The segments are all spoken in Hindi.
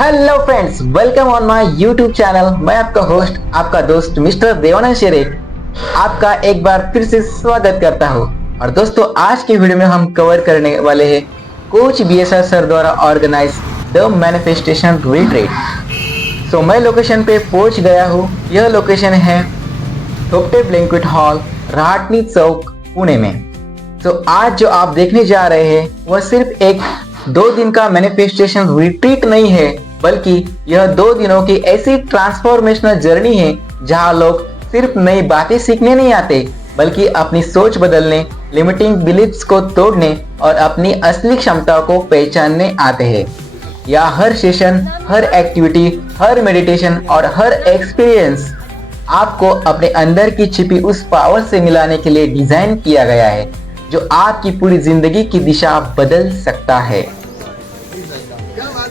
Hello friends, welcome on my YouTube channel. मैं आपका होस्ट, आपका दोस्त मिस्टर देवानंद शेरे आपका एक बार फिर से स्वागत करता हूँ। और दोस्तों, आज की वीडियो में हम कवर करने वाले हैं कोच बीएसआर सर द्वारा ऑर्गेनाइज द मैनिफेस्टेशन रिट्रीट। मैं लोकेशन पे पहुंच गया हूँ। यह लोकेशन है थोपटे बैंक्वेट हॉल, राहटनी चौक, पुणे में। आज जो आप देखने जा रहे हैं वह सिर्फ एक 2 दिन का मैनिफेस्टेशन रिट्रीट नहीं है, बल्कि यह 2 दिनों की ऐसी ट्रांसफॉर्मेशनल जर्नी है जहां लोग सिर्फ नई बातें सीखने नहीं आते, बल्कि अपनी सोच बदलने, लिमिटिंग बिलीफ्स को तोड़ने और अपनी असली क्षमताओं को पहचानने आते हैं। यह हर सेशन, हर एक्टिविटी, हर मेडिटेशन और हर एक्सपीरियंस आपको अपने अंदर की छिपी उस पावर से मिलाने के लिए डिजाइन किया गया है जो आपकी पूरी जिंदगी की दिशा बदल सकता है।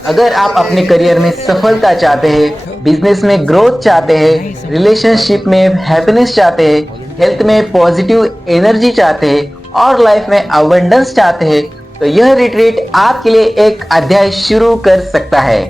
अगर आप अपने करियर में सफलता चाहते हैं, बिजनेस में ग्रोथ चाहते हैं, रिलेशनशिप में हैप्पीनेस चाहते हैं, हेल्थ में पॉजिटिव एनर्जी चाहते हैं और लाइफ में अबंडेंस चाहते हैं, तो यह रिट्रीट आपके लिए एक अध्याय शुरू कर सकता है।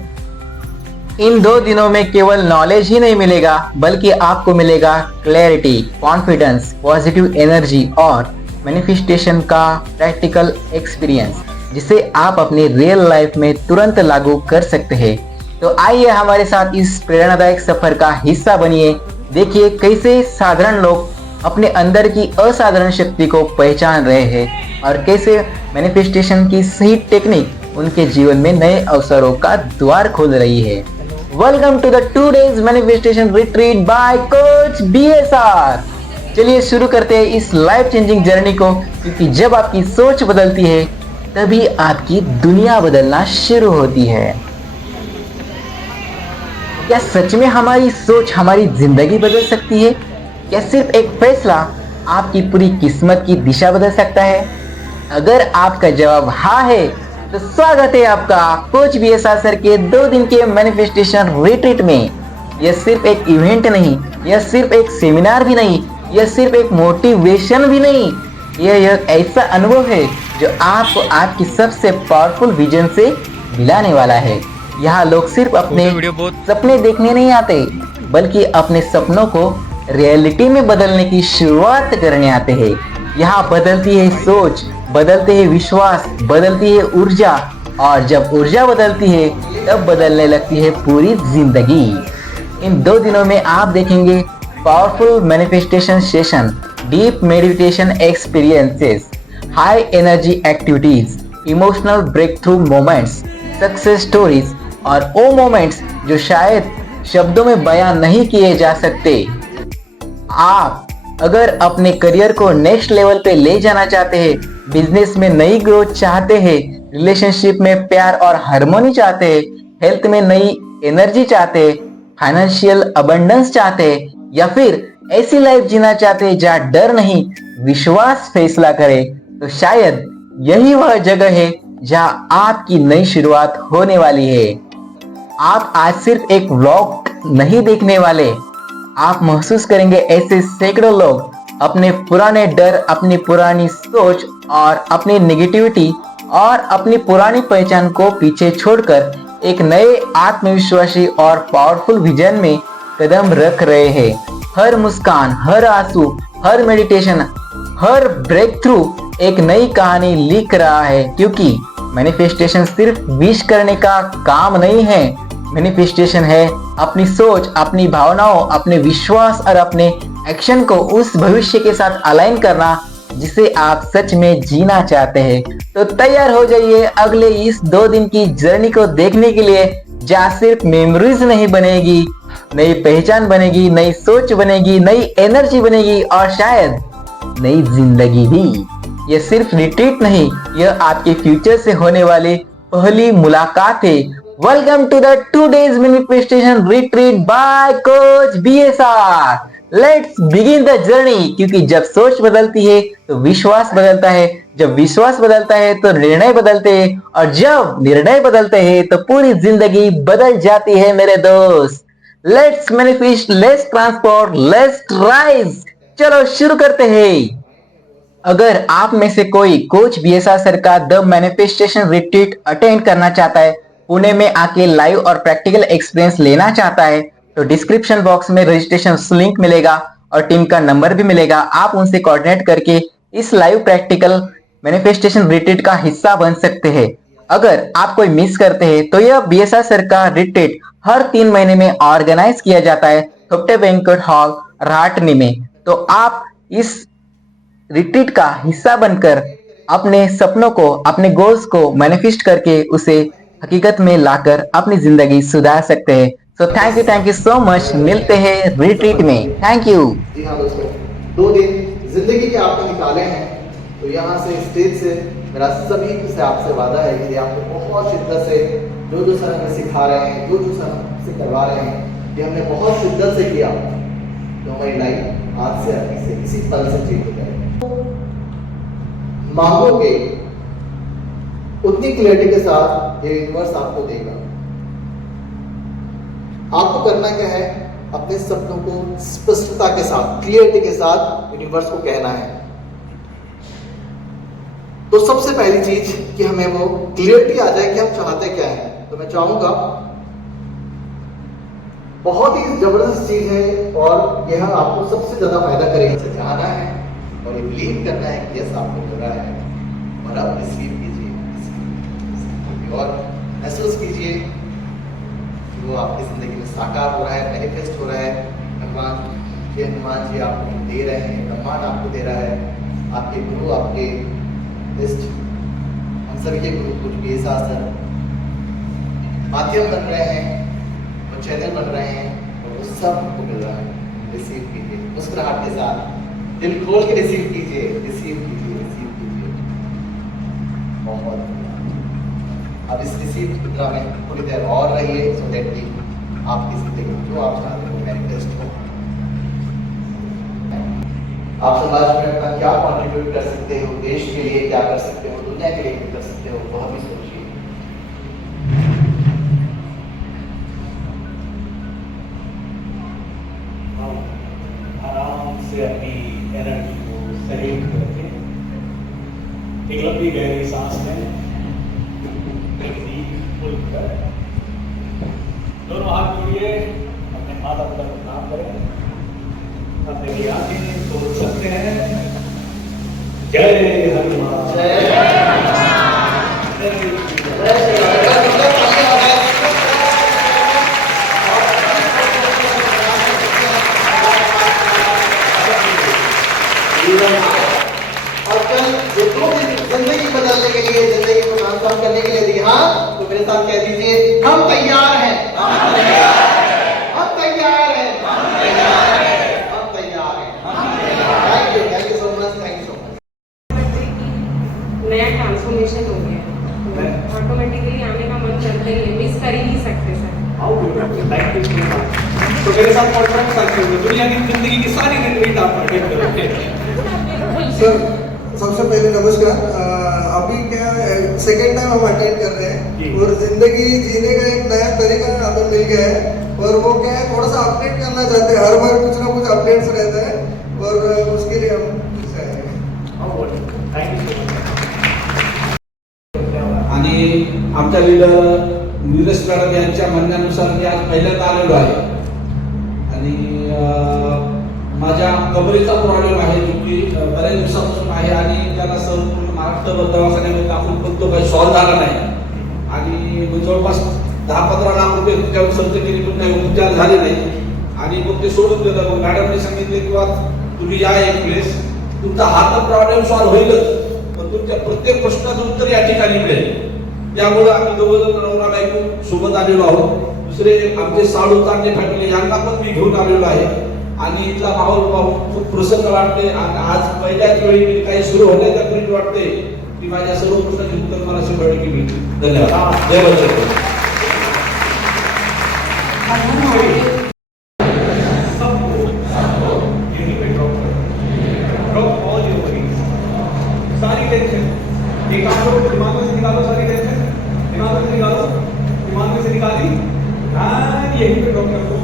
इन 2 दिनों में केवल नॉलेज ही नहीं मिलेगा, बल्कि आपको मिलेगा क्लैरिटी, कॉन्फिडेंस, पॉजिटिव एनर्जी और मैनिफेस्टेशन का प्रैक्टिकल एक्सपीरियंस, जिसे आप अपनी रियल लाइफ में तुरंत लागू कर सकते हैं। तो आइए हमारे साथ इस प्रेरणादायक सफर का हिस्सा बनिए। देखिए कैसे साधारण लोग अपने अंदर की असाधारण शक्ति को पहचान रहे हैं और कैसे मैनिफेस्टेशन की सही टेक्निक उनके जीवन में नए अवसरों का द्वार खोल रही है। Welcome to the 2 days manifestation retreat by coach BSR. चलिए शुरू करते हैं इस लाइफ चेंजिंग जर्नी को, क्योंकि जब आपकी सोच बदलती है तभी आपकी दुनिया बदलना शुरू होती है। क्या सच में हमारी सोच हमारी जिंदगी बदल सकती है? क्या सिर्फ एक फैसला आपकी पूरी किस्मत की दिशा बदल सकता है? अगर आपका जवाब हाँ है तो स्वागत है आपका कोच बीएसआर सर के 2 दिन के मैनिफेस्टेशन रिट्रीट में। यह सिर्फ एक इवेंट नहीं, यह सिर्फ एक सेमिनार भी नहीं, यह सिर्फ एक मोटिवेशन भी नहीं, यह एक ऐसा अनुभव है जो आपको आपकी सबसे पावरफुल विजन से मिलाने वाला है। यहाँ लोग सिर्फ अपने सपने देखने नहीं आते, बल्कि अपने सपनों को रियलिटी में बदलने की शुरुआत करने आते हैं। यहाँ बदलती है सोच, बदलते हैं विश्वास, बदलती है ऊर्जा, और जब ऊर्जा बदलती है तब बदलने लगती है पूरी जिंदगी। इन 2 दिनों में आप देखेंगे powerful manifestation session, deep meditation experiences, high energy activities, emotional breakthrough moments, success stories और वो मोमेंट्स जो शायद शब्दों में बयान नहीं किए जा सकते। आप अगर अपने करियर को नेक्स्ट लेवल पे ले जाना चाहते हैं, बिजनेस में नई ग्रोथ चाहते हैं, रिलेशनशिप में प्यार और हार्मोनी चाहते हैं, हेल्थ में नई एनर्जी चाहते हैं, फाइनेंशियल अबंडेंस चाहते हैं, या फिर ऐसी लाइफ जीना चाहते हैं जहाँ डर नहीं विश्वास फैसला करे, तो शायद यही वह जगह है जहाँ आपकी नई शुरुआत होने वाली है। आप आज सिर्फ एक व्लॉग नहीं देखने वाले, आप महसूस करेंगे ऐसे सैकड़ों लोग अपने पुराने डर, अपनी पुरानी सोच और अपनी नेगेटिविटी और अपनी पुरानी पहचान को पीछे छोड़कर एक नए आत्मविश्वासी और पावरफुल विजन में कदम रख रहे हैं। हर मुस्कान, हर आंसू, हर मेडिटेशन, हर ब्रेक थ्रू एक नई कहानी लिख रहा है, क्योंकि मैनिफेस्टेशन सिर्फ विश करने का काम नहीं है। मैनिफेस्टेशन है अपनी सोच, अपनी भावनाओं, अपने विश्वास और अपने एक्शन को उस भविष्य के साथ अलाइन करना जिसे आप सच में जीना चाहते हैं। तो तैयार हो जाइए अगले इस 2 दिन की जर्नी को देखने के लिए, जहाँ सिर्फ मेमोरीज नहीं बनेगी, नई पहचान बनेगी, नई सोच बनेगी, नई एनर्जी बनेगी और शायद नई जिंदगी भी। यह सिर्फ रिट्रीट नहीं, यह आपके फ्यूचर से होने वाली पहली मुलाकात है। Welcome to the 2 days manifestation retreat by coach BSR. Let's begin the journey, क्योंकि जब सोच बदलती है तो विश्वास बदलता है, जब विश्वास बदलता है तो निर्णय बदलते हैं, और जब निर्णय बदलते हैं तो पूरी जिंदगी बदल जाती है मेरे दोस्त। Let's manifest, let's transport, let's rise. चलो शुरू करते हैं। अगर आप में से कोई कोच बीएसआर सर का द मैनिफेस्टेशन रिट्रीट अटेंड करना चाहता है, पुणे में आके लाइव और प्रैक्टिकल एक्सपीरियंस लेना चाहता है तो डिस्क्रिप्शन बॉक्स में रजिस्ट्रेशन लिंक मिलेगा और टीम का नंबर भी मिलेगा। आप उनसे कोऑर्डिनेट करके इस लाइव प्रैक्टिकल मैनिफेस्टेशन रिट्रीट का हिस्सा बन सकते हैं। अगर आप कोई मिस करते हैं तो यह बीएसआर सर का रिट्रीट हर 3 महीने में ऑर्गेनाइज किया जाता है थोपटे बैंक्वेट हॉल राटनी में। तो आप इस रिट्रीट का हिस्सा बनकर अपने सपनों को, अपने गोल्स को मैनिफेस्ट करके उसे हकीकत में लाकर अपनी जिंदगी सुधार सकते हैं। So thank you so much. मिलते हैं रिट्रीट में। Thank you. जी हाँ दोस्तों, 2 दिन जिंदगी के आपने निकाले हैं, तो यहाँ से स्टेज से मेरा सभी से आपसे वादा है कि आपको बहुत शिद्दत से जो सर हमें सिखा रहे हैं, जो सर हमसे करवा रहे हैं, ये हमने बहुत शिद्दत से किया, तो हमारी लाइफ आज से अभी से इसी पल से चेंज हो जाए। मांगोगे उतनी क्लैरिटी के साथ ये यूनिवर्स आपको देगा। आपको करना क्या है, अपने सपनों को स्पष्टता के साथ, क्लियरिटी के साथ यूनिवर्स को कहना है। तो सबसे पहली चीज कि हमें वो क्लियरिटी आ जाए कि हम चाहते क्या है। तो मैं चाहूंगा, बहुत ही जबरदस्त चीज है और यह आपको सबसे ज्यादा फायदा करेगा। इसे चाहना है और ये बिलीव करना है कि यस आपको मिल रहा है, और अब रिसीव कीजिए और महसूस कीजिए कि वो आपकी जिंदगी में साकार हो रहा है, मैनिफेस्ट हो रहा है। हनुमान जी आपको दे रहे हैं, ब्रह्मांड आपको दे रहा है, आपके गुरु, आपके बेस्ट, हम सभी के गुरु कुछ भी ऐसा सर माध्यम बन रहे हैं, वो चैनल बन रहे हैं, और वो सब आपको मिल रहा है। रिसीव कीजिए मुस्कुराहट के साथ, दिल खोल के रिसीव कीजिए, रिसीव कीजिए, रिसीव कीजिए। बहुत अब इस रिसीव मुद्रा में पूरी देर और रहिए, सो दैट कि आपकी जिंदगी में जो आप चाहते हो मैनिफेस्ट हो। आप समाज में अपना क्या कंट्रीब्यूट कर सकते हो, देश के लिए क्या कर सकते हो, दुनिया के लिए क्या कर सकते हो, वह भी सोचिए। आराम से अपनी एनर्जी को सही करके एक लंबी गहरी सांस में दोनों हाथ जोड़िए, अपने माता पिता को प्रणाम करें, अपने आंखें खोल सकते हैं। जय हनुमान, और कल जो 2 दिन जिंदगी बदलने के लिए, जिंदगी को ट्रांसफॉर्म करने के लिए दिए, हाँ तो मेरे साथ कह दीजिए, हम तैयार हैं, हम तैयार हैं, हम तैयार हैं, हम तैयार हैं, हम तैयार हैं। Thank you so much, thank you so much. नया ट्रांसफॉर्मेशन हो गया, तो ऑटोमेटिकली आने का मन करता ही है, मिस कर ही नहीं सकते sir. Thank you so much. तो मेरे साथ कॉन्ट्रैक्ट साथ में दुनिया की जिंदगी की सारी रिट्रीट आप अटेंड करोगे। सर सबसे पहले नमस्कार। अभी क्या सेकेंड टाइम हम अटेंड कर रहे हैं और जिंदगी जीने का एक नया तरीका हमें मिल गया है, और वो क्या है, थोड़ा सा अपडेट करना चाहते हैं। हर बार कुछ ना कुछ अपडेट्स रहता है और उसके लिए हम थैंक यू सो मच। आणि आमच्या लीडर नीरज मॅडम यांच्या म्हणण्यानुसार मी आज पहिल्यांदा आलेलो आहे आणि माझ्या कबरेचा प्रॉब्लेम आहे जो की बऱ्याच दिवसापासून आहे आणि त्याला संपूर्ण महाराष्ट्र दवाखान्यामध्ये दाखवून पण तो काही सॉल्व्ह झाला नाही आणि जवळपास 10-15 लाख रुपये त्याच्यावर खर्च केली पण काही उपचार झाले नाही आणि मग ते सोडून दिलं। मग मॅडमने सांगितले की तुम्ही या एक वेळेस, तुमचा हा तर प्रॉब्लेम सॉल्व्ह होईलच पण तुमच्या प्रत्येक प्रश्नाचं उत्तर या ठिकाणी मिळेल। त्यामुळे आम्ही दोघं नवरा बायको सोबत आलेलो आहोत। दुसरे आमचे साडू तांडे फॅमिली यांना पण मी घेऊन आलेलो आहे आणि इथला माहोल पाहून खूप प्रसन्न वाटते आणि आज पहिल्याच वेळी काही सुरू होण्याच्या पूर्वी वाटते की माझ्या सर्व प्रश्नांची उत्तर मला 100% मिळतील। धन्यवाद। जय बजरंग। सारी टेंशन एक काम करो, दिमाग में से निकालो, सारी टेंशन दिमाग में से निकालो, दिमाग में से निकाली, यहीं पे ड्रॉप कर दो,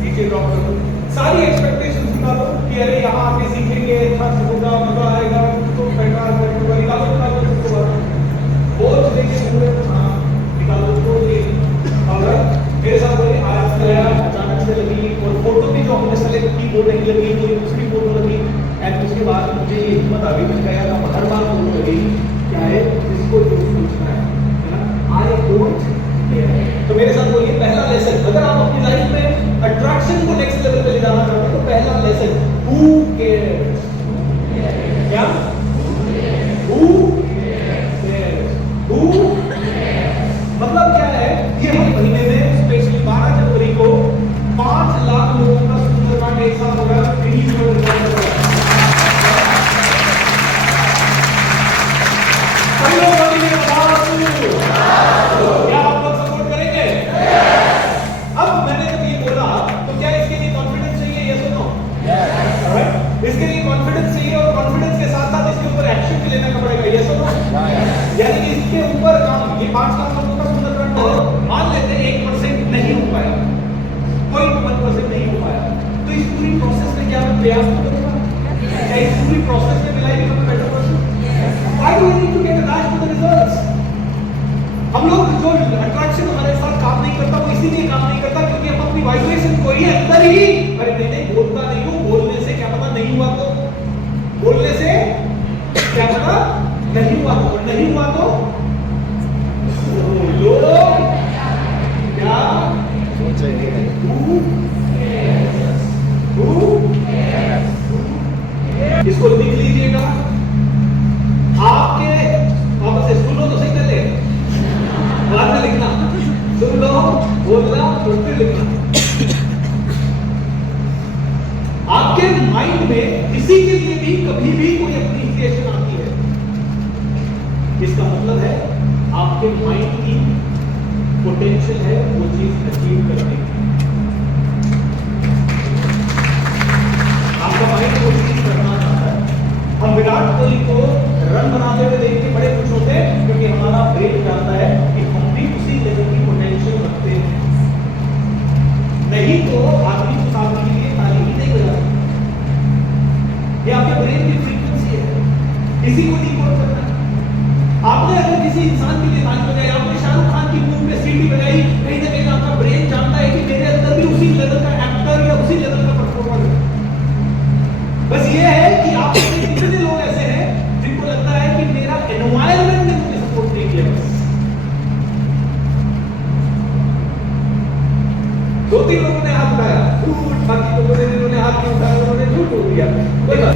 नीचे ड्रॉप कर दो। सारी एक्सपेक्टेशंस निकालो कि अरे यहाँ आके सीखेंगे, अच्छा होगा, मजा आएगा, तो निकालो निकालो निकालो, बोझ लेके निकालो, नहीं, अरे नहीं नहीं बोलता नहीं हूँ, बोलने से क्या पता नहीं हुआ तो, बोलने से क्या पता नहीं हुआ तो, नहीं हुआ तो बोलो क्या इसको लिख लीजिएगा आपके, वापस से सुन लो तो सही पहले, बाद में लिखना, सुन लो बोलना और फिर लिखना। आपके माइंड में किसी के लिए भी कभी भी कोई एप्लीकेशन आती है, इसका मतलब है आपके माइंड की पोटेंशियल है वो चीज अचीव करने की। आपका माइंड वो चीज करना चाहता है। हम विराट कोहली को रन बनाते हुए देख के बड़े खुश होते हैं क्योंकि हमारा ब्रेन जानता है कि हम भी उसी लेवल की पोटेंशियल रखते हैं। नहीं तो आदमी उस आदमी के लिए ताली ही नहीं बजाता। ये आपके ब्रेन की फ्रीक्वेंसी है, इसी को डिकोड करना है। आपने अगर किसी इंसान के लिए ताली बजाई, आपने शाहरुख खान की मूवी में सीटी बजाई, कहीं ना कहीं आपका ब्रेन जानता है कि मेरे अंदर भी उसी लेवल का एक्टर या उसी लेवल का परफॉर्मर है। बस ये है कि आप में कितने लोग ऐसे हैं जिनको लगता है कि मेरा एनवायरनमेंट ने मुझे सपोर्ट नहीं किया। बस 2-3 लोगों ने हाथ उठाया, बाकी लोगों ने जिन्होंने हाथ नहीं उठाया उन्होंने झूठ बोल दिया। कोई बात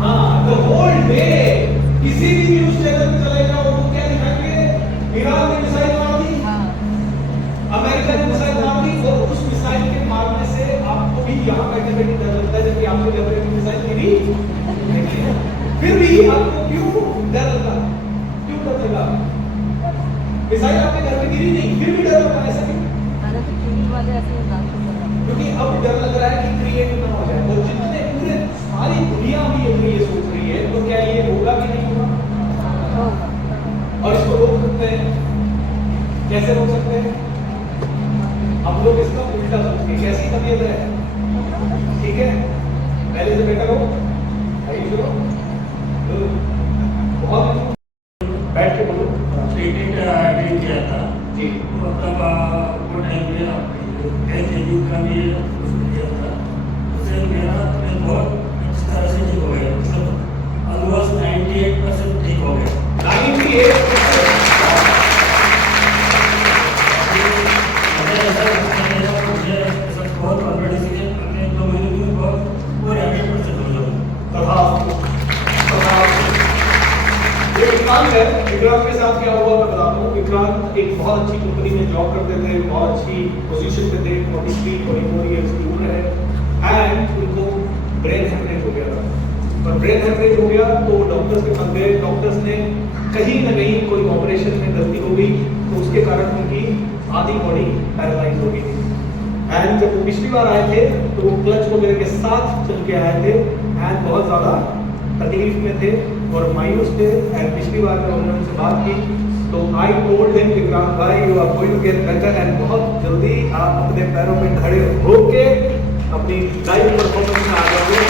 हाँ, द होल डे किसी भी न्यूज चैनल पे चले जाओ वो क्या दिखाएंगे, ईरान ने मिसाइल मार दी, अमेरिका ने मिसाइल मार दी, और उस मिसाइल के मारने से आपको भी यहाँ बैठे बैठे डर लगता है जबकि आपके घर में मिसाइल गिरी, फिर भी आपको क्यों डर लगा, क्यों डर लगा? मिसाइल आपके घर में गिरी नहीं, फिर भी डर लगा, ऐसा क्यों? क्योंकि अब डर लग रहा है कि क्रिएट ना हो जाए। और जितने पूरे सारी दुनिया भी ये सोच रही है, तो क्या ये होगा कि नहीं होगा? और इसको रोक सकते हैं, कैसे रोक सकते हैं? हम लोग इसका उल्टा सोचेंगे, कैसी तबीयत है, ठीक है, पहले से बेटर हो, बहुत बैठ के बोलो। क्रिकेट अटेंड किया था जी, मतलब वो टाइम में का भी किया था, उससे मेरा बहुत अच्छी तरह से ठीक हो गया, मतलब ऑलमोस्ट 98% ठीक हो गया। 98% बहुत कॉन्फिडेंस है, अगले 2 महीने में बहुत पूरे 100% हो जाऊंगा। विक्रांत है, विक्रांत के साथ क्या हुआ मैं बताता हूँ। विक्रांत एक बहुत अच्छी कंपनी में जॉब करते थे, बहुत अच्छी पोजीशन पे थे, 43-44 ईयर्स की उम्र है, एंड उनको ब्रेन हेमरेज हो गया था। और ब्रेन हेमरेज हो गया तो डॉक्टर्स के पास गए, डॉक्टर्स ने कहीं ना कहीं कोई ऑपरेशन में गलती हो गई, तो उसके कारण उनकी आधी बॉडी पैरालाइज हो गई। एंड जब वो पिछली बार आए थे तो वो क्लच वगैरह के साथ चल के आए थे, एंड बहुत ज़्यादा तकलीफ में थे और मायूस थे। एंड पिछली बार जब उन्होंने उनसे बात की तो आई टोल्ड हिम विक्रांत भाई you are going to get better, and बहुत जल्दी आप अपने पैरों में खड़े होके अपनी लाइव परफॉर्मेंस में आ जाओगे।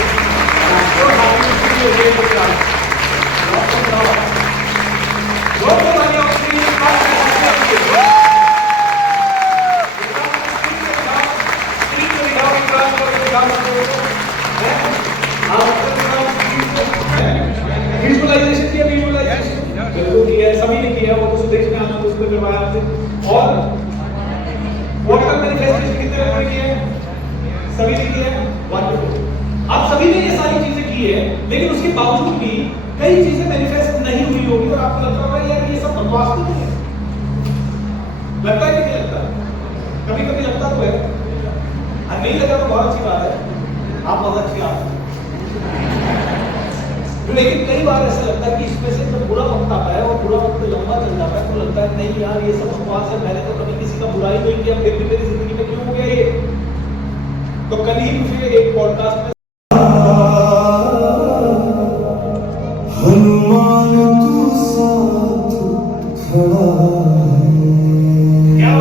विजुअलाइजेशन किया, विजुअलाइजेशन बिल्कुल किया, सभी ने किया, वो तो सुदेश ने आना उसको करवाया आपसे। और वाटर मैनिफेस्टेशन कितने लोगों ने किया है? सभी ने किया है, वंडरफुल। आप सभी ने ये सारी चीजें की है, लेकिन उसके बावजूद भी कई चीजें मैनिफेस्ट नहीं हुई होगी और आपको लगता होगा यार ये सब बकवास तो नहीं है। लगता है कि नहीं लगता? कभी कभी लगता तो है, और नहीं लगा तो बहुत अच्छी बात है, आप बहुत अच्छी बात है। लेकिन कई बार ऐसा लगता है कि इसमें से जब बुरा वक्त आता है और बुरा वक्त लंबा चल जाता है तो लगता है नहीं यार ये सब बकवास है, मैंने तो कभी किसी का बुराई नहीं किया, फिर भी मेरी जिंदगी में क्यों हो गया ये? तो कल ही मुझे एक पॉडकास्ट में हनुमान तू साथ खड़ा है। क्या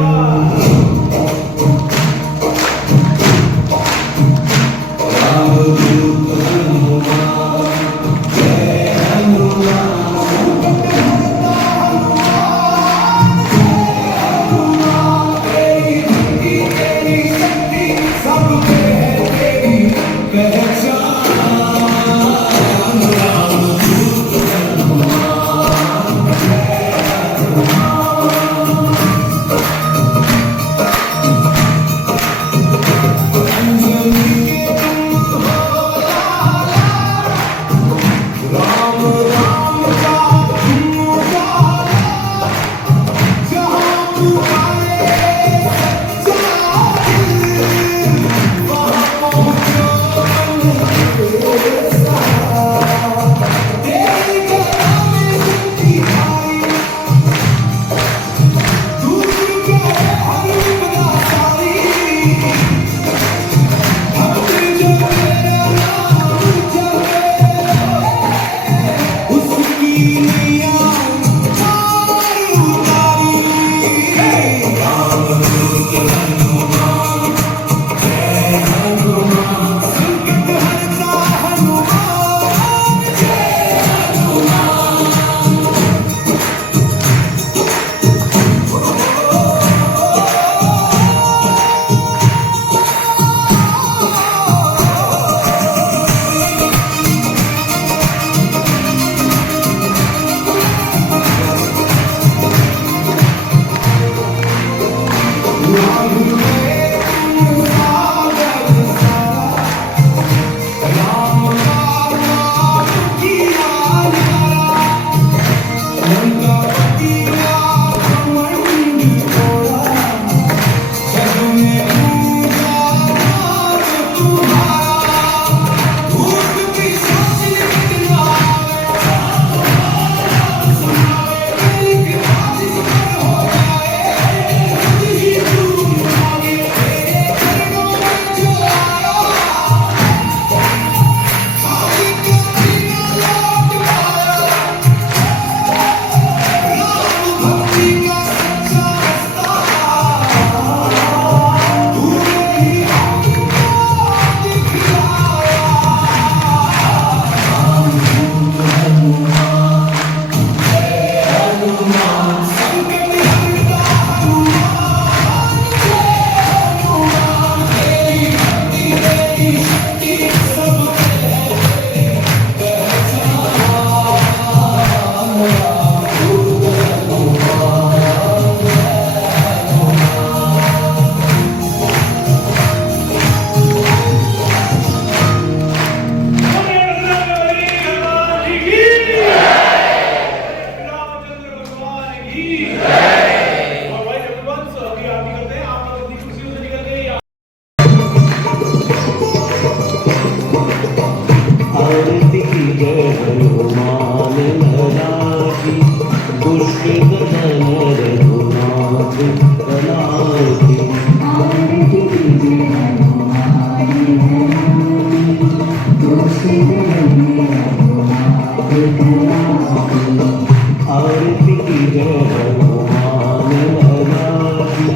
आरती की जय हनुमान अनादि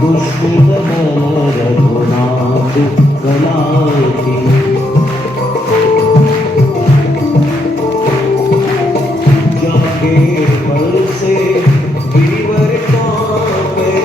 दुष्ट दमन रघुनाथ कलावती जाके पर से गिरिवर कांपे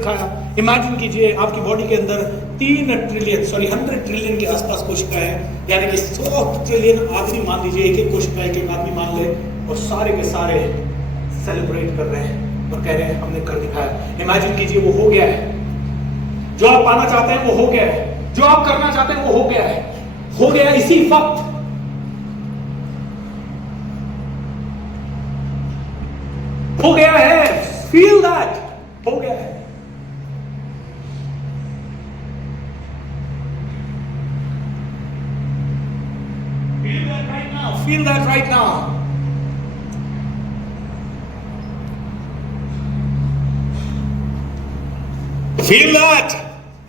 दिखाया। इमेजिन कीजिए आपकी बॉडी के अंदर 100 ट्रिलियन के आसपास कोशिकाएं हैं, यानी कि 100 ट्रिलियन आदमी मान लीजिए, एक एक कोशिका एक एक आदमी मान ले, और सारे के सारे सेलिब्रेट कर रहे हैं और कह रहे हैं हमने कर दिखाया। इमेजिन कीजिए वो हो गया है, जो आप पाना चाहते हैं वो हो गया है, जो आप करना चाहते हैं वो हो गया है, हो गया इसी वक्त। हो गया है, फील दैट, हो गया है। Feel that right now, feel that right now. Feel that.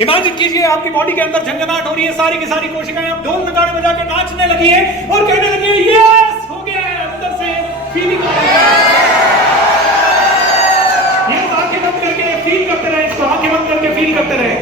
Imagine कीजिए आपकी बॉडी के अंदर झंझनाहट हो रही है, सारी की सारी कोशिकाएं अब ढोल नगाड़े बजा के नाचने लगी है और कहने लगी है यस, हो गया है। अंदर से फीलिंग आ रही है। ये आंखें बंद करके फील करते रहे, इसको आंखें बंद करके फील करते रहे,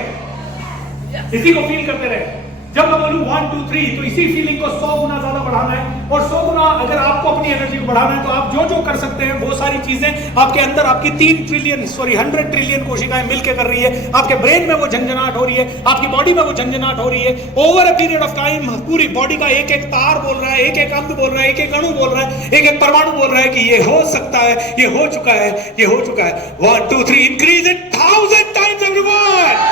इसी को फील करते रहे। जब मैं बोलूं 1 2 3 तो इसी फीलिंग को 100 गुना ज्यादा बढ़ाना है, और 100 गुना अगर आपको अपनी एनर्जी को बढ़ाना है तो आप जो जो कर सकते हैं वो सारी चीजें आपके अंदर, आपकी 100 ट्रिलियन कोशिकाएं मिलकर कर रही है। आपके ब्रेन में वो झंझनाहट हो रही है, आपकी बॉडी में वो झंझनाहट हो रही है। Over a period of time पूरी बॉडी का एक एक तार बोल रहा है, एक एक अंग बोल रहा है, एक एक अणु बोल रहा है, एक एक परमाणु बोल रहा है कि ये हो सकता है, ये हो चुका है, ये हो चुका है। 1 2 3 इंक्रीज इट 1000 टाइम्स एवरीवन।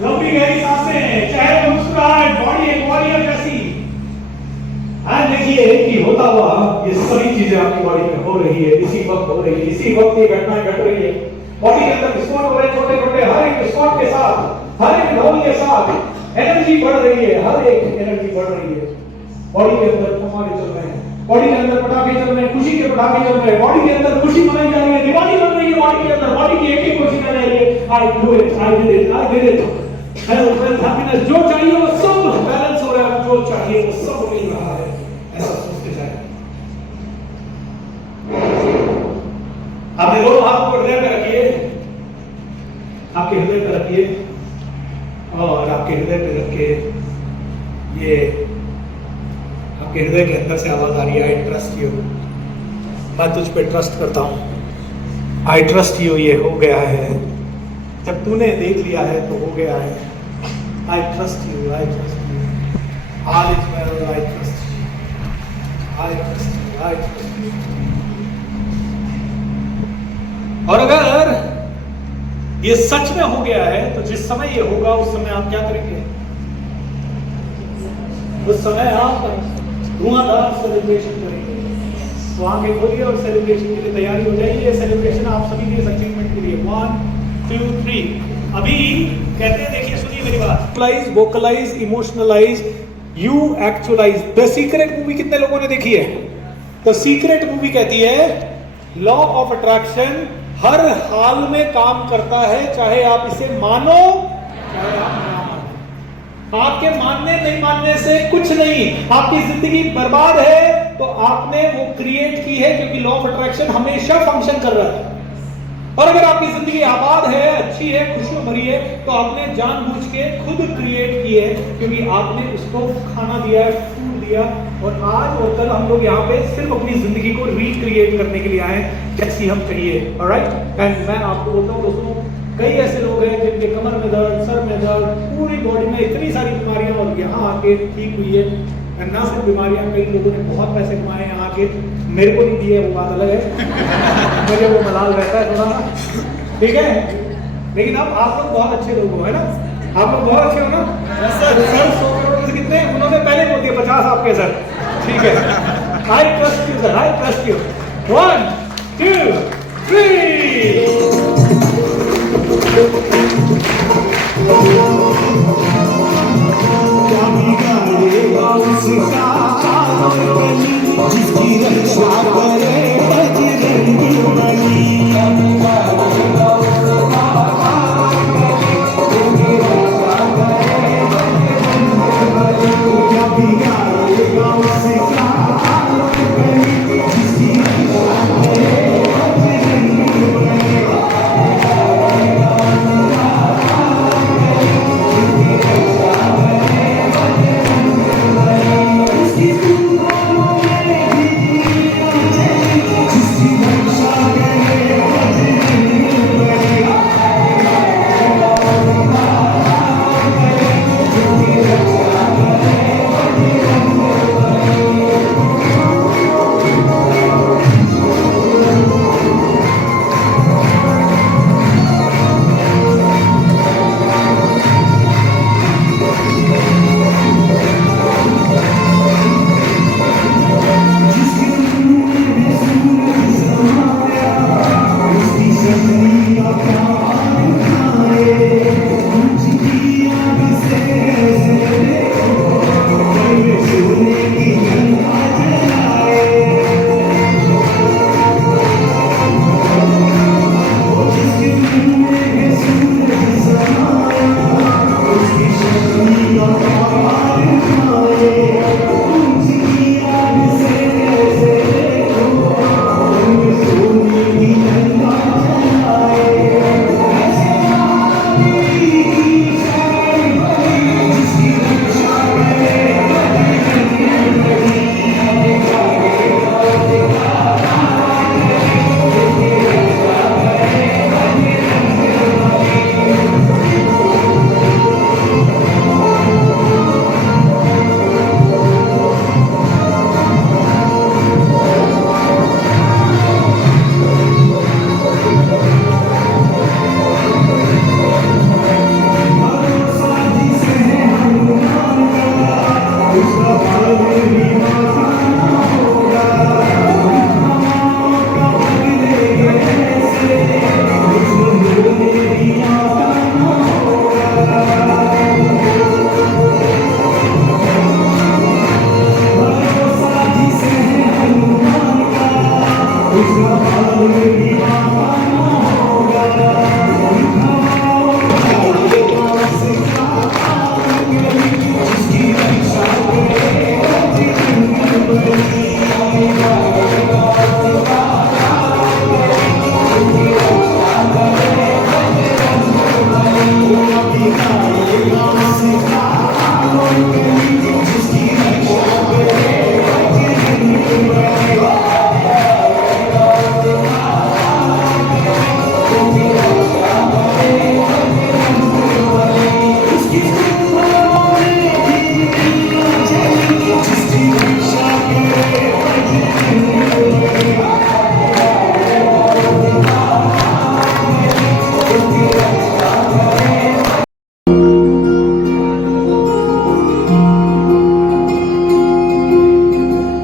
लंबी गहरी सांसें, चेहरे मुस्कुराहट, बॉडी एक वॉरियर जैसी। देखिए कि होता हुआ ये सारी चीजें आपकी बॉडी में हो रही है, इसी वक्त हो रही है, इसी वक्त ये घटनाएं घट रही है। बॉडी के अंदर विस्फोट हो रहे हैं छोटे छोटे, हर एक विस्फोट के साथ, हर एक ढोल के साथ एनर्जी बढ़ रही है, हर एक एनर्जी बढ़ रही है। बॉडी के अंदर फुहारे चल रहे हैं, बॉडी के अंदर पटाखे चल रहे हैं, खुशी के पटाखे चल रहे हैं, बॉडी के अंदर खुशी मनाई जा रही है, दिवाली बन रही है बॉडी के अंदर, बॉडी की एक एक कोशिका रह रही है। I do it, I did it, I did it. Health, wealth, happiness, जो चाहिए वो सब बैलेंस हो रहा है, जो चाहिए वो सब मिल रहा है। ऐसा सोचते जाए। आपने दोनों हाथ को हृदय पे रखिए, आपके हृदय पे रखिए, और आपके हृदय पे रख के ये आपके हृदय के अंदर से आवाज आ रही है, आई ट्रस्ट यू, मैं तुझ पे ट्रस्ट करता हूं। आई ट्रस्ट यू, ये हो गया है। जब तूने देख लिया है तो हो गया है। I trust you, I trust you, all is well, I trust you, I trust you, I trust you. और अगर ये सच में हो गया है तो जिस समय ये होगा उस समय आप क्या करेंगे? उस समय आप धुआंधार सेलिब्रेशन करेंगे। तो आंखें खोलिए और सेलिब्रेशन के लिए तैयारी हो जाइए। सेलिब्रेशन आप सभी के अचीवमेंट के लिए 1 2 3। अभी कहते हैं, देखिए सुनिए मेरी बात, vocalize, emotionalize, you actualize. The secret movie कितने लोगों ने देखी है? द सीक्रेट मूवी कहती है लॉ ऑफ अट्रैक्शन हर हाल में काम करता है, चाहे आप इसे मानो चाहे आप ना मानो। आपके मानने नहीं मानने से कुछ नहीं। आपकी जिंदगी बर्बाद है तो आपने वो क्रिएट की है, क्योंकि लॉ ऑफ अट्रैक्शन हमेशा फंक्शन कर रहा है। और अगर आपकी जिंदगी आबाद है, अच्छी है, खुशियों भरी है, तो आपने जानबूझ के खुद क्रिएट की है, क्योंकि आपने उसको खाना दिया है, फूड दिया। और आज और कल हम लोग यहाँ पे सिर्फ अपनी जिंदगी को रिक्रिएट करने के लिए आए जैसी हम चाहिए। ऑलराइट, एंड मैं आपको बोलता हूँ दोस्तों, कई ऐसे लोग हैं जिनके कमर में दर्द, सर में दर्द, पूरी बॉडी में इतनी सारी बीमारियां, और यहाँ आके ठीक हुई है। ना सिर्फ बीमारियां, कई लोगों ने बहुत पैसे कमाए यहाँ आके, मेरे को नहीं दिए, वो बात अलग है, मुझे वो मलाल रहता है थोड़ा, ठीक है। लेकिन अब आप लोग बहुत अच्छे लोग हो, है ना? आप लोग बहुत अच्छे हो ना? सर 100 करोड़ में कितने? उन्होंने पहले बोल दिया 50 आपके सर, ठीक है। I trust you sir, I trust you. 1 2 3। जिसकी रक्षा करे बजरंग बली।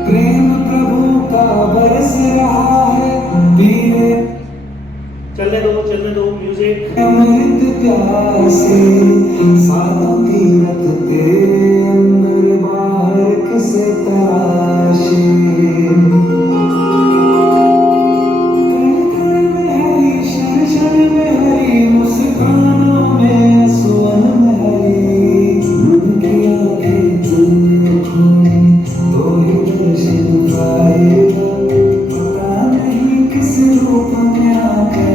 प्रेम प्रभु का बरस रहा है धीरे चलने दो म्यूजिक। अमृत प्यासे सालों की रत तेरे अंदर बाहर किसे तराशे कण कण में हरी क्षण क्षण में हरी मुस्कानों में सुवन में हरी मन की आंखें तुमने खोली तो ही दर्शन पाएगा पता नहीं किस रूप में आकर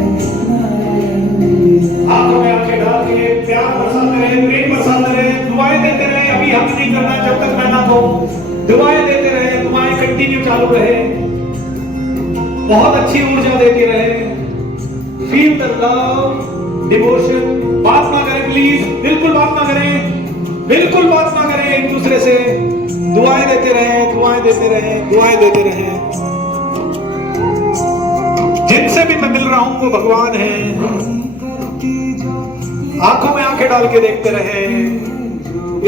हाथों में आंखें डाल के प्यार बरसाते रहे, प्रेम बरसाते रहे, दुआएं देते रहे। अभी हम नहीं करना जब तक मैं ना कहूं। दुआएं देते रहे, दुआएं कंटिन्यू चालू रहे, बहुत अच्छी ऊर्जा देती रहे। Feel the love devotion. बात ना करें प्लीज, बिल्कुल बात ना करें, बिल्कुल बात ना करें एक दूसरे से। दुआएं देते रहे, दुआएं देते रहे, दुआएं देते रहे। जिनसे भी मैं मिल रहा हूं वो भगवान है। आंखों में आंखें डाल के देखते रहे।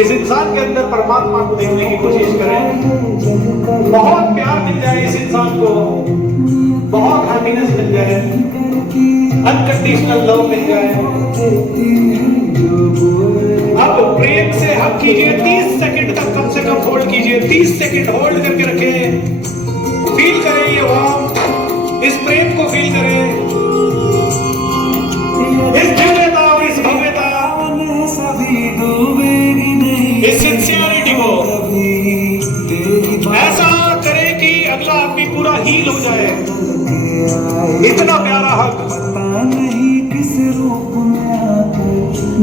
इस इंसान के अंदर परमात्मा को देखने की कोशिश करें। बहुत प्यार मिल जाए इस इंसान को, बहुत हैप्पीनेस मिल जाए, अनकंडीशनल लव मिल जाए। अब प्रेम से हम कीजिए 30 सेकंड तक, कम से कम होल्ड कीजिए। 30 सेकंड होल्ड करके रखें। फील करें ये वार्म, इस प्रेम को फील करें, इस दिव्यता और इस भव्यता, इस सिंसियरिटी को। ऐसा करें कि अगला आदमी पूरा हील हो जाए। इतना प्यारा हक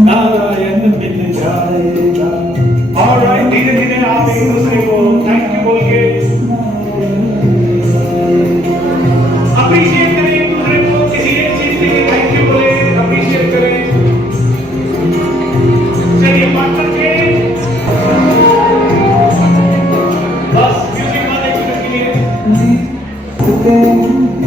नारायण मिल जाएगा। ऑलराइट, धीरे धीरे आप एक दूसरे को थैंक यू बोल के अप्रिशिएट करें। एक दूसरे को किसी एक चीज के लिए थैंक यू बोले, अप्रिशिएट करें। चलिए बात करके बस म्यूजिक बंद एक मिनट के लिए।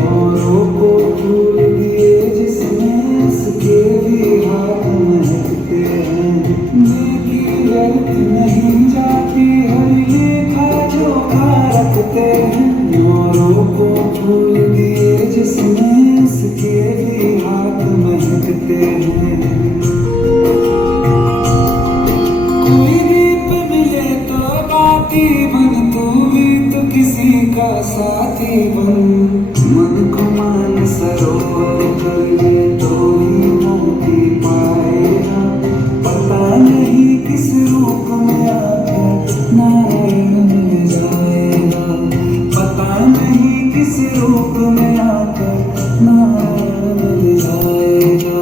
औरों को भूल दिए जिसमें उसके भी हाथ महकते हैं। नेकी व्यर्थ नहीं जाती, हर लेखा जोखा रखते हैं। औरों को भूल दिए जिसमें उसके भी हाथ महकते हैं। कोई दीप मिले तो बाती बन, तू भी तो किसी का साथी बन। मन को मान सरोवर कर ले तो ही मोती पाएगा। पता नहीं किस रूप में आकर नारायण मिल जाएगा। पता नहीं किस रूप में आकर नारायण मिल जाएगा।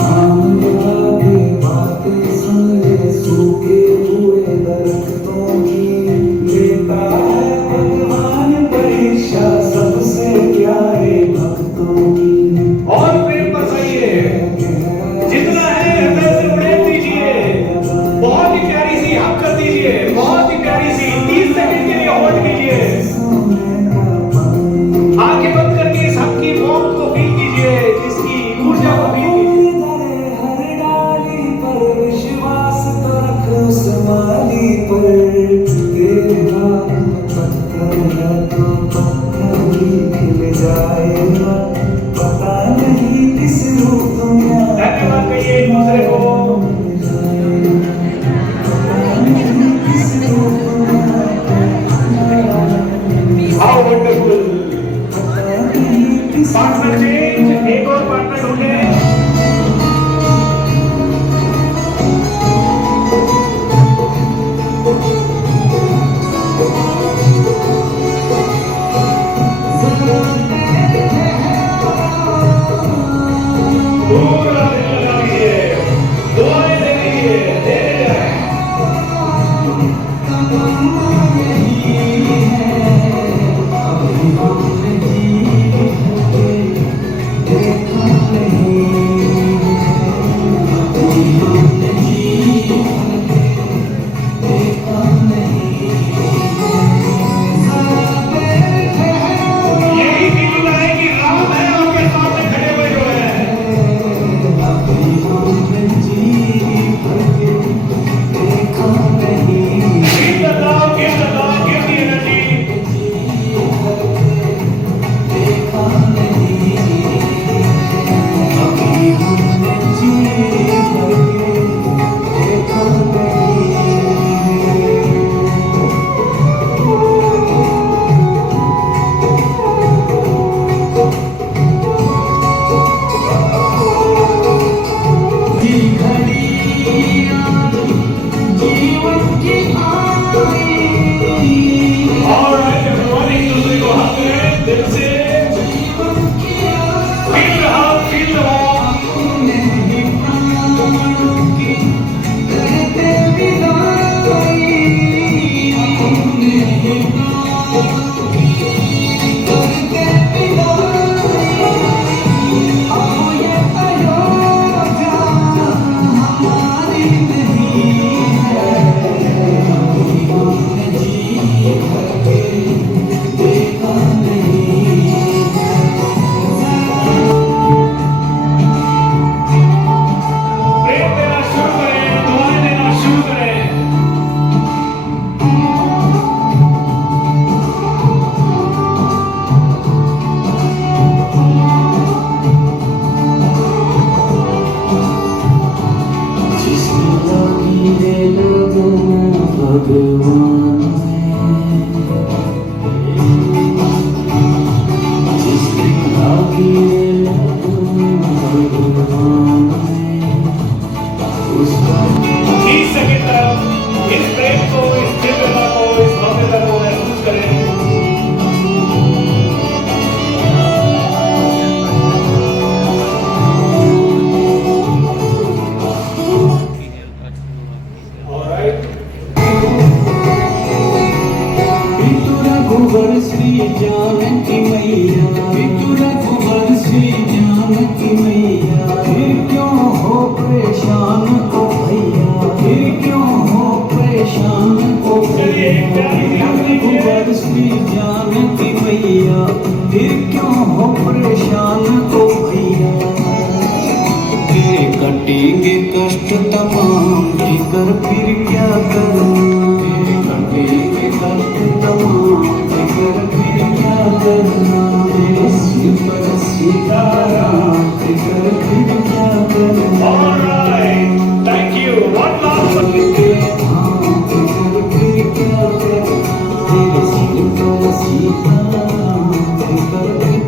कान लगा के बातें सुन ले, पूरा दिल लगा दीजिए, दुआएं दे दीजिए, देते जाएं। यही फीलिंग आएगी, राम है आपके सामने खड़े हुए जो है। Give the love, give the energy. All right, everyone, एक दूसरे को हक करें दिल से। Feel the hug, feel the warmth. प्रेम देना शुरू करें, दुआएं देना शुरू करें। इस सेकंड तक इस प्रेम को, इस दिव्यता को, इस भव्यता को महसूस करें। All right. श्री जानकी मैया, श्री जानकी मैया, फिर क्यों हो परेशान को भैया, फिर क्यों हो परेशान को चलिए, एक प्यारी सी हक दीजिए। श्री जानकी मैया, फिर क्यों हो परेशान को भैया, तेरे कटेंगे कष्ट तमाम लेकर फिर क्या करना, तेरे कटेंगे कष्ट तमाम लेकर फिर क्या करना, तेरे सिर पर सीताराम लेकर फिर क्या करना। All right. Thank you. One last one. लेकर फिर क्या करना, तेरे सिर पर सीताराम लेकर फिर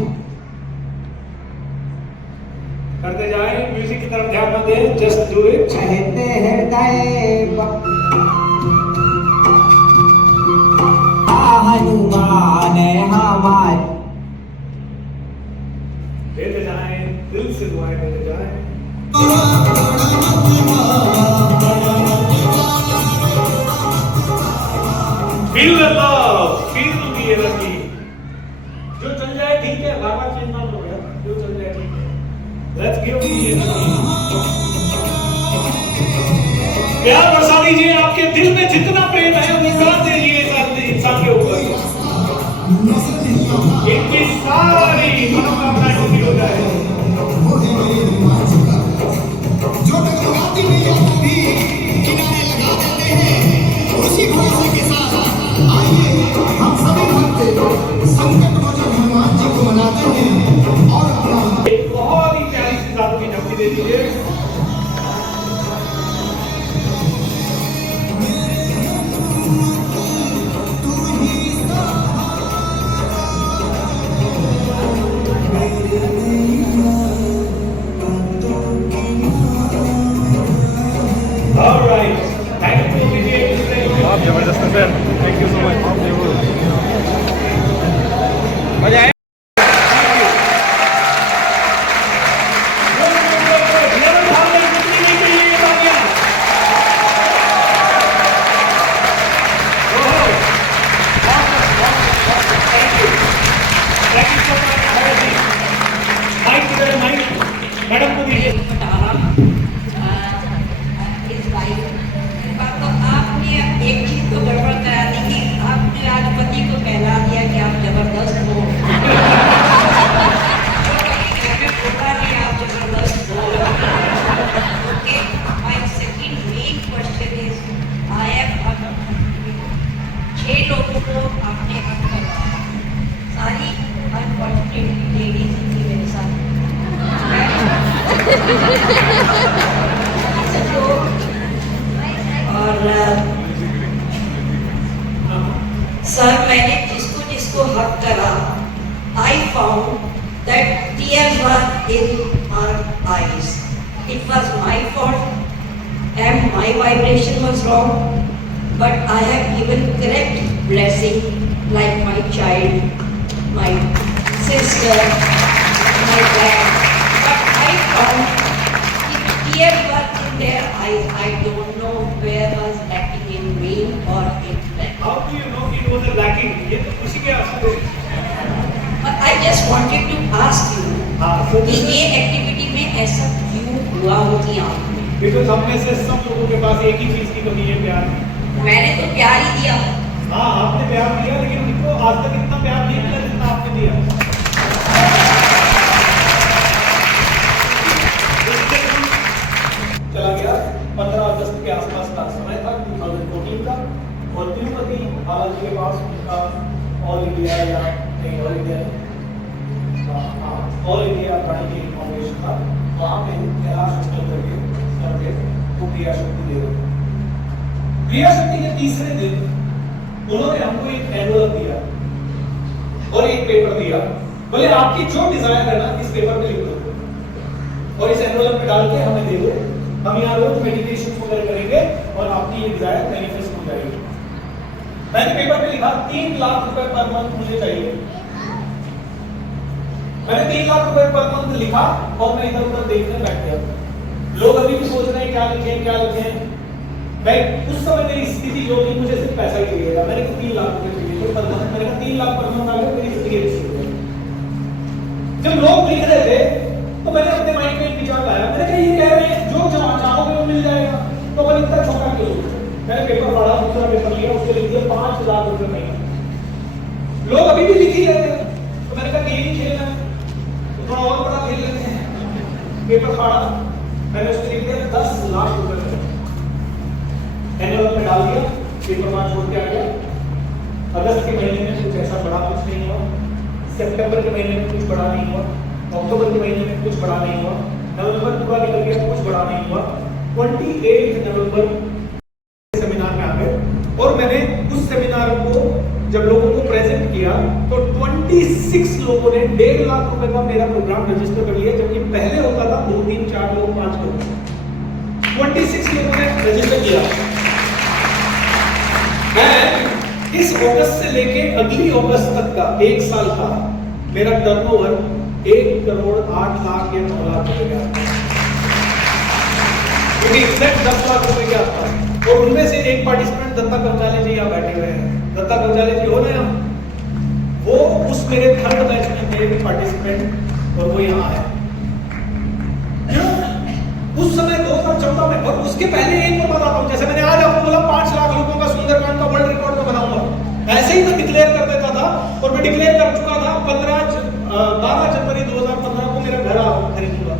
करते जाएं, म्यूजिक की तरफ ध्यान न दें, जस्ट डू इट। कहते हृदय हनुमान हमारे देते जाएं, दिल से दुआएं देते जाएं। Feel the love, feel the energy. जो चल जाए ठीक है, बार-बार चेंज मत करो यार, जो चल जाए ठीक है। Let's give the energy. प्यार बरसा दीजिए, आपके दिल में जितना प्रेम है वो कर दीजिए इस इंसान के ऊपर। इनकी सारी मनोकामनाएं पूरी हो जाए। जो टकराती मैया भी किनारे लगा देते हैं, उसी भरोसे के साथ आइए हम सभी भक्त संकट मोचन हनुमान जी को मनाते हैं और अपना एक बहुत ही प्यारी सी साधु की झपकी दे दीजिए। All right. Thank you, DJ. आप जबरदस्त sir, thank you so much. मजा आया। और सर मैंने जिसको जिसको हक करा, I found that tears were in our eyes. It was my fault and my vibration was wrong, but I have given correct blessing like my child, my sister, my dad. But I found if tears were in their eyes, I don't know where was lacking in rain or in black. How do you know it was a lacking? ये तो खुशी के आंसू थे। But I just wanted to ask you कि ये एक्टिविटी में ऐसा क्यों हुआ होती आप में? बिकॉज़ हम में से सब लोगों के पास एक ही चीज की कमी है, प्यार की। मैंने तो प्यार ही दिया। हाँ, आपने प्यार दिया, लेकिन उनको आज तक इतना प्यार नहीं मिला जितना आपने दिया। चला गया 15 अगस्त के आसपास का समय था, 2014 का, और तिरुपति बालाजी के पास उनका ऑल इंडिया या नहीं ऑल इंडिया प्राणी फाउंडेशन था। वहाँ पे कैलाश होटल करके सर थे, वो क्रिया शक्ति दे रहे थे। क्रिया शक्ति के तीसरे दिन उन्होंने हमको एक एनवलप दिया और एक पेपर दिया, बोले आपकी जो डिजायर है ना इस पेपर पे लिख दो और इस एनवलप में डाल के हमें दे दो, हम यहाँ रोज मेडिटेशन वगैरह करेंगे और आपकी ये डिजायर मैनिफेस्ट हो जाएगी। मैंने पेपर पे लिखा 3 लाख रुपए पर मंथ मुझे चाहिए। मैंने 3 लाख रुपए पर मंथ लिखा और मैं इधर उधर देखने बैठ गया। लोग अभी भी सोच रहे हैं क्या लिखें। मैं उस समय मेरी स्थिति जो थी, मुझे सिर्फ पैसा ही चाहिए था। मैंने कहा 3 लाख रुपए चाहिए पर मंथ, मैंने कहा 3 लाख पर मंथ आ गया, मेरी जिंदगी अच्छी हो गई। जब लोग लिख रहे थे तो मैंने अपने माइंड में एक विचार लाया, मैंने कहा ये कह रहे हैं जो चाहोगे वो मिल जाएगा, तो अपन इतना छोटा क्यों? मैंने पेपर पढ़ा, दूसरा पेपर लिया, उसके लिख दिया 5 लाख रुपए महीना। लोग अभी भी लिख ही रहे थे, तो मैंने कहा ये नहीं खेलना है, तो थोड़ा और बड़ा खेल लेते हैं। पेपर फाड़ा, मैंने उसको लिख दिया 10 लाख रुपए एनवलप में डाल दिया, पेपर वहां छोड़ के आ गया। अगस्त के महीने में कुछ ऐसा बड़ा कुछ नहीं हुआ, सितंबर के महीने में कुछ बड़ा नहीं हुआ, अक्टूबर के महीने में कुछ बड़ा नहीं हुआ, नवंबर पूरा निकल गया, कुछ बड़ा नहीं हुआ। 28 नवंबर सेमिनार में आ गए और मैंने उस सेमिनार को जब लोगों को प्रेजेंट किया तो 26 लोगों ने 1.5 लाख रुपए का मेरा प्रोग्राम रजिस्टर कर लिया, जबकि पहले होता था 2, 3, 4 लोग, 5 लोग। 26 लोगों ने रजिस्टर किया। मैं इस अगस्त से लेके अगली अगस्त तक का 1 साल का मेरा टर्नओवर 1 करोड़ 8 लाख या 9 लाख रुपए का, क्योंकि एग्जैक्ट 10 लाख रुपए के आसपास। और उनमें से एक पार्टिसिपेंट दत्ता कंचाले जी यहाँ बैठे हुए हैं, दत्ता कंचाले जी हो रहे हैं, वो उस मेरे थर्ड बैच में थे पार्टिसिपेंट और वो यहाँ आए। उस समय 2014 में, और उसके पहले एक और बताता हूँ, जैसे मैंने आज आपको बोला 5 लाख लोगों का सुंदरकांड का वर्ल्ड रिकॉर्ड में बनाऊंगा, ऐसे ही मैं डिक्लेयर कर देता था और मैं डिक्लेयर कर चुका था 12 जनवरी 2015 को मेरा घर खरीदूंगा।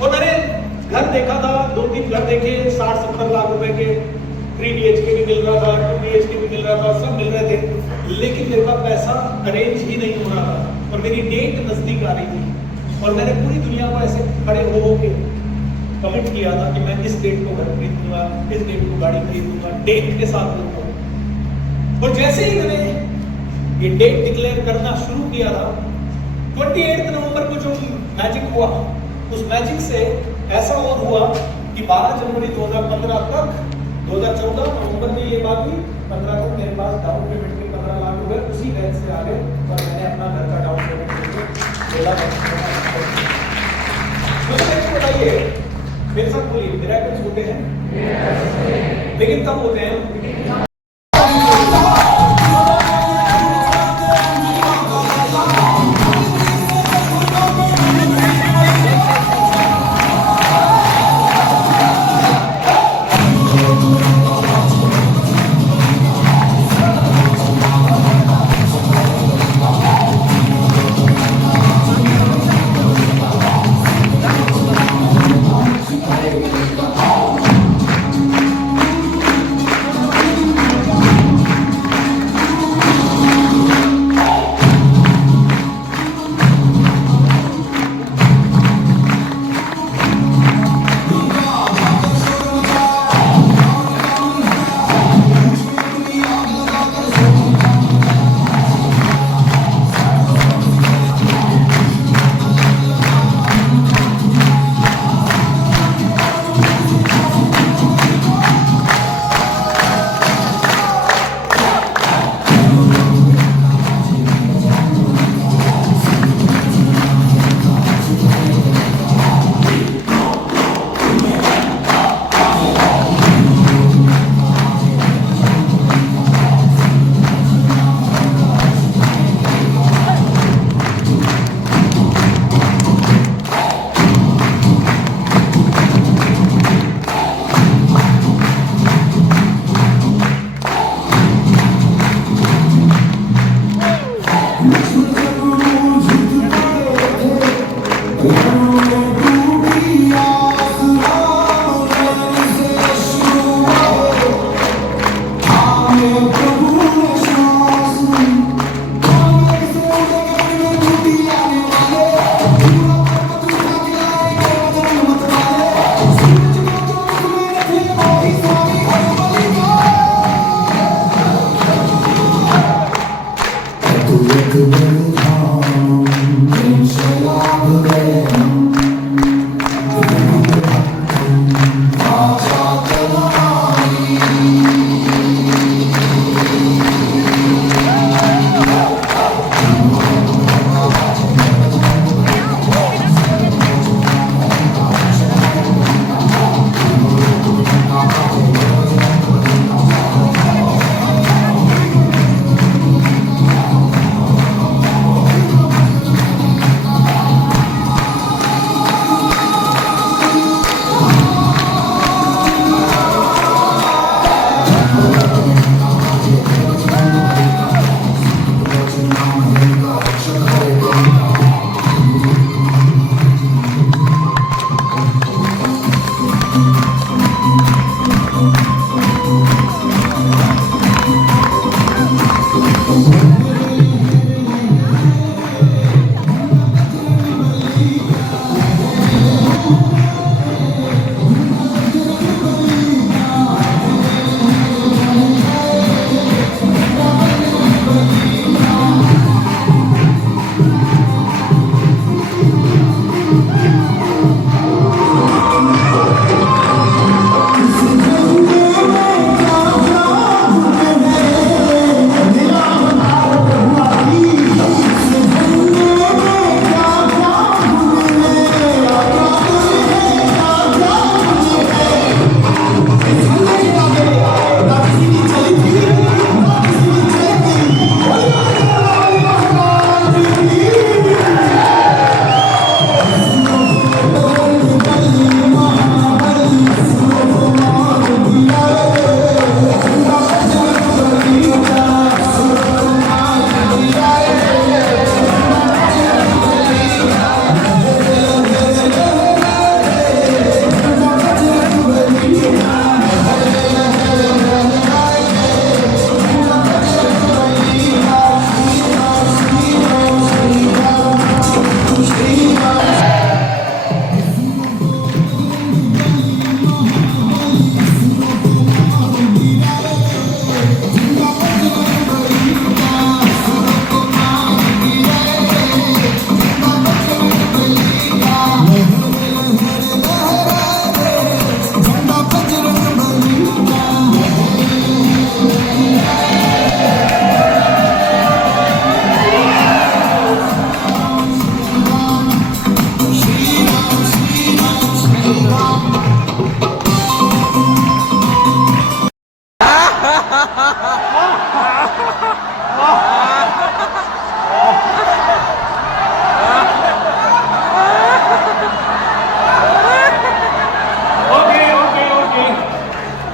और मैंने घर देखा था, 2-3 घर देखे, 60-70 लाख रुपए के, 3 BHK भी मिल रहा था, 2 BHK भी मिल रहा था, सब मिल रहे थे, लेकिन मेरे पास पैसा अरेंज ही नहीं हो रहा था और मेरी डेट नजदीक आ रही थी। और मैंने पूरी दुनिया को ऐसे खड़े हो के कमिट किया था कि मैं इस डेट को घर खरीदूंगा, इस डेट को गाड़ी खरीदूंगा, डेट के साथ खरीदूंगा। और जैसे ही मैंने ये डेट डिक्लेयर करना शुरू किया था, 28 नवंबर को जो मैजिक हुआ, उस मैजिक से ऐसा और हुआ कि 12 जनवरी 2015 तक, 2014 नवंबर में ये बात हुई, 15 तक मेरे पास डाउन पेमेंट के 15 लाख रुपए उसी बैंक से आ गए और मैंने अपना घर का डाउन पेमेंट बोला। बताइए, मेरे साथ बोलिए, मिरेकल्स होते हैं, लेकिन कब होते हैं?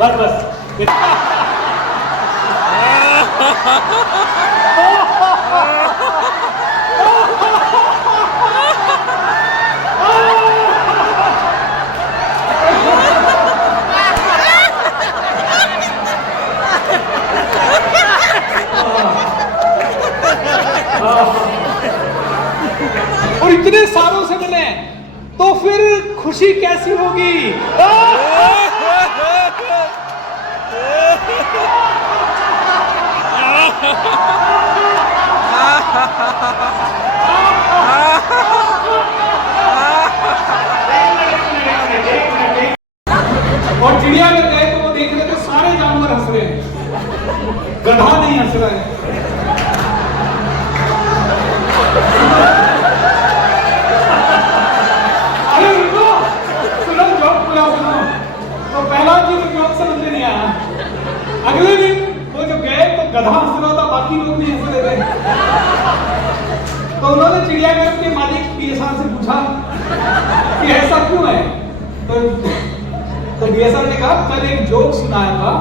बस बस और इतने सालों से मिले तो फिर खुशी कैसी होगी? और चिड़ियाघर गए तो वो देख रहे थे सारे जानवर हंस रहे हैं, गधा नहीं हंस रहा है। अरे रुको, सुनो जोक पूरा सुनो। तो पहला जी तो जोक समझ में नहीं आया। अगले दिन वो जो गए तो गधा हंस रहा था, बाकी लोग नहीं हंस रहे थे। तो उन्होंने चिड़ियाघर के मालिक पीएसआर से पूछा कि ऐसा क्यों है? तो पीएसआर ने कहा कल एक जोक सुनाया था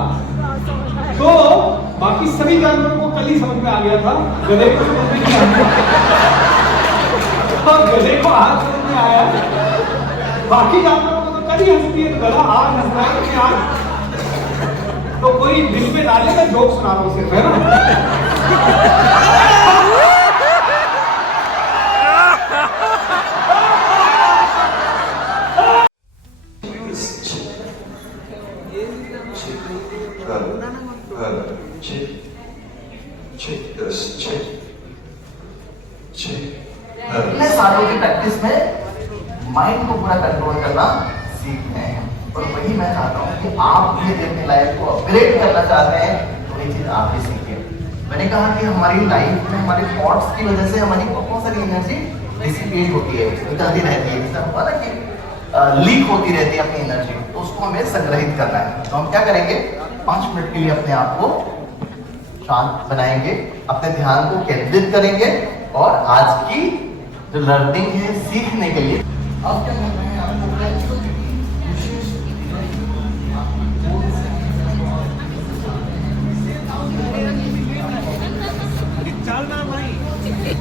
तो बाकी सभी जानवरों को कल ही समझ में आ गया था, गधे को समझ में नहीं आया। तो गधे को आज समझ में आया, बाकी जानवरों को तो कल ही हंसती है, तो गधा आज हंस रहा है कि आज। तो कोई दिल पे डाले, मैं जोक सुना रहा हूँ सिर्फ, है ना? इतने सालों की प्रैक्टिस में माइंड को पूरा कंट्रोल करना सीख रहे हैं, और वही मैं चाहता हूँ कि आप भी अपनी लाइफ को अपग्रेड करना चाहते हैं तो ये चीज आप भी सीखिए। मैंने कहा कि हमारी लाइफ में हमारे थॉट्स की वजह से हमारी बहुत सारी एनर्जी डिसिपेट होती है, निकलती रहती है, जैसा हुआ ना कि लीक होती रहती है अपनी एनर्जी, तो उसको हमें संग्रहित करना है। तो हम क्या करेंगे, 5 मिनट के लिए अपने आप को शांत बनाएंगे, अपने ध्यान को केंद्रित करेंगे और आज की जो लर्निंग है सीखने के लिए अब क्या कर रहे हैं, आपको विशेष चलना भाई,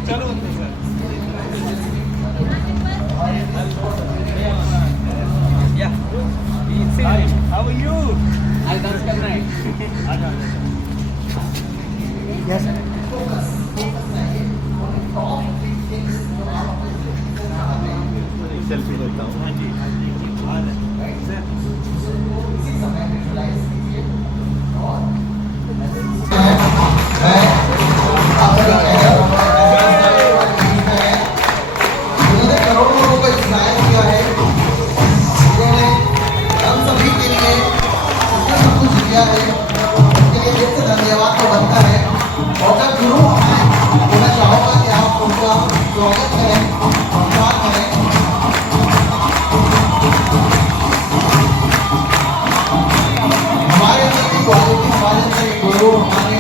चलो How are you? I dance करना है। Yes. Focus. Focus चाहिए। Top 3 things जो आप अपने जिंदगी में चाहते हैं। सेल्फी लेता हूँ। हाँ जी। Right, sir. उसको इसी समय visualize कीजिए और उन्होंने करोड़ों लोगों को इंस्पायर किया है, उन्होंने हम सभी के लिए सब कुछ किया है, उसके लिए दिल से धन्यवाद तो बनता है। और जब गुरु आए तो मैं चाहूँगा कि आप उनका स्वागत करें, सम्मान करें। हमारे अंदर की क्वालिटी, हमारे अंदर की गुरु हमारे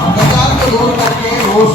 अंधकार को दूर करके रोशनी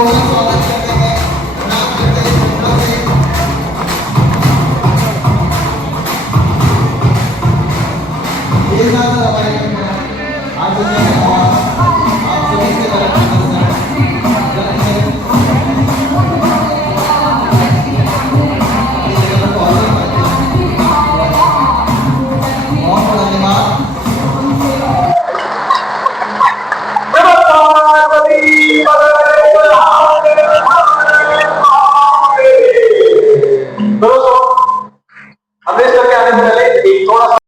जोरदार स्वागत करते हैं, प्रणाम करते हैं शुभ्रा से। ये साथ हमारे आज आप सभी से बहुत धन्यवाद। दोस्तों अभ्यास करके आने से पहले एक थोड़ा सा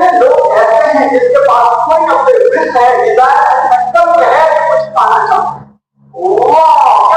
में लोग ऐसे हैं जिसके पास कोई अपने विश है, डिजायर है, संकल्प है कि कुछ पाना चाहते हैं। वाह!